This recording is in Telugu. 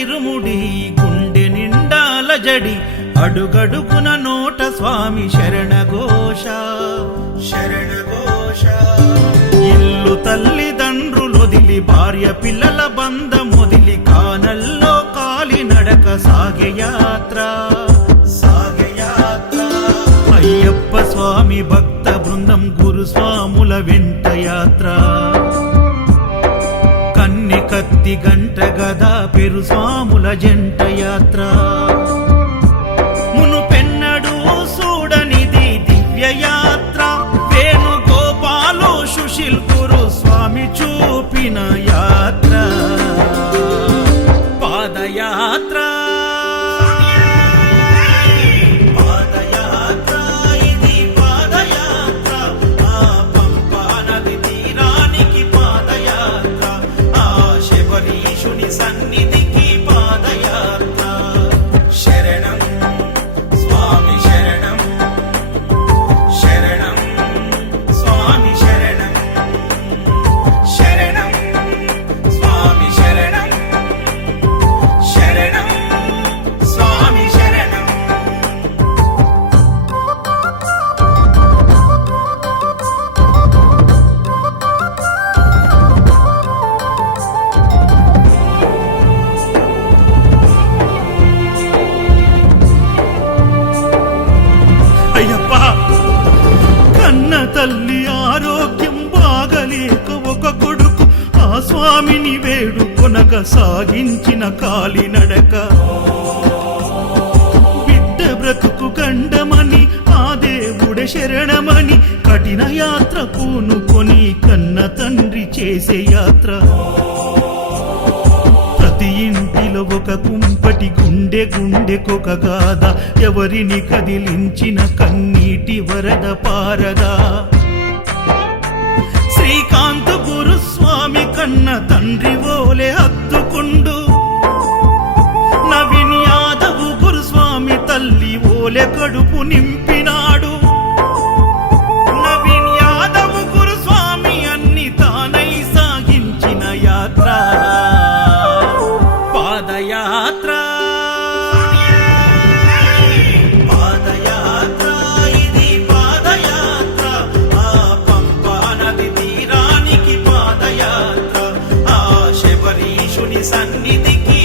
ఇరుముడి గుండె నిండాల జడి అడుగడుగున నోట స్వామి శరణఘోష శరణఘోష. ఇల్లు తల్లిదండ్రులొదిలి భార్య పిల్లల బంధమొదిలి కానల్లో కాలి నడక సాగే యాత్ర సాగే యాత్ర. అయ్యప్ప స్వామి భక్త బృందం గురుస్వాముల వెంట యాత్ర. కన్నె కత్తి గంట గదా పెరు స్వాముల జంట యాత్ర. మునుపెన్నడూ చూడనిది దివ్య యాత్ర. వేణుగోపాలు సుశీల్ గురు స్వామి చూపిన యాత్ర పాదయాత్ర. సన్నిధికి పాదయాత్ర. శరణం స్వామి శరణం శరణం స్వామి శరణం శరణం స్వామి శరణం శరణం స్వామి శరణం. కన్న తల్లి ఆరోగ్యం బాగలేక ఒక కొడుకు ఆ స్వామిని వేడుకొనక సాగించిన కాలినడక. బిడ్డ బ్రతుకు గండమని ఆ దేవుడే శరణమని కఠిన యాత్ర పూనుకొని కన్న తండ్రి చేసే యాత్ర. ప్రతి ఇంటిలో ఒక కుంపటి గుండె గుండెకొక గాథ. ఎవరిని కదిలించిన కన్నీటి వరద పారదా. శ్రీకాంత్ గురుస్వామి కన్న తండ్రి ఓలే హత్తుకుండు. నవీన్ యాదవ్ గురుస్వామి తల్లి ఓలే కడుపు నింపినాడు. నవీన్ యాదవ్ గురుస్వామి అన్ని తానై సాగించిన యాత్ర పాదయాత్ర. పాదయాత్ర ఇది పాదయాత్ర. ఆ పంపా నది తీరానికి పాదయాత్ర. ఆ శబరీషుని సన్నిధికి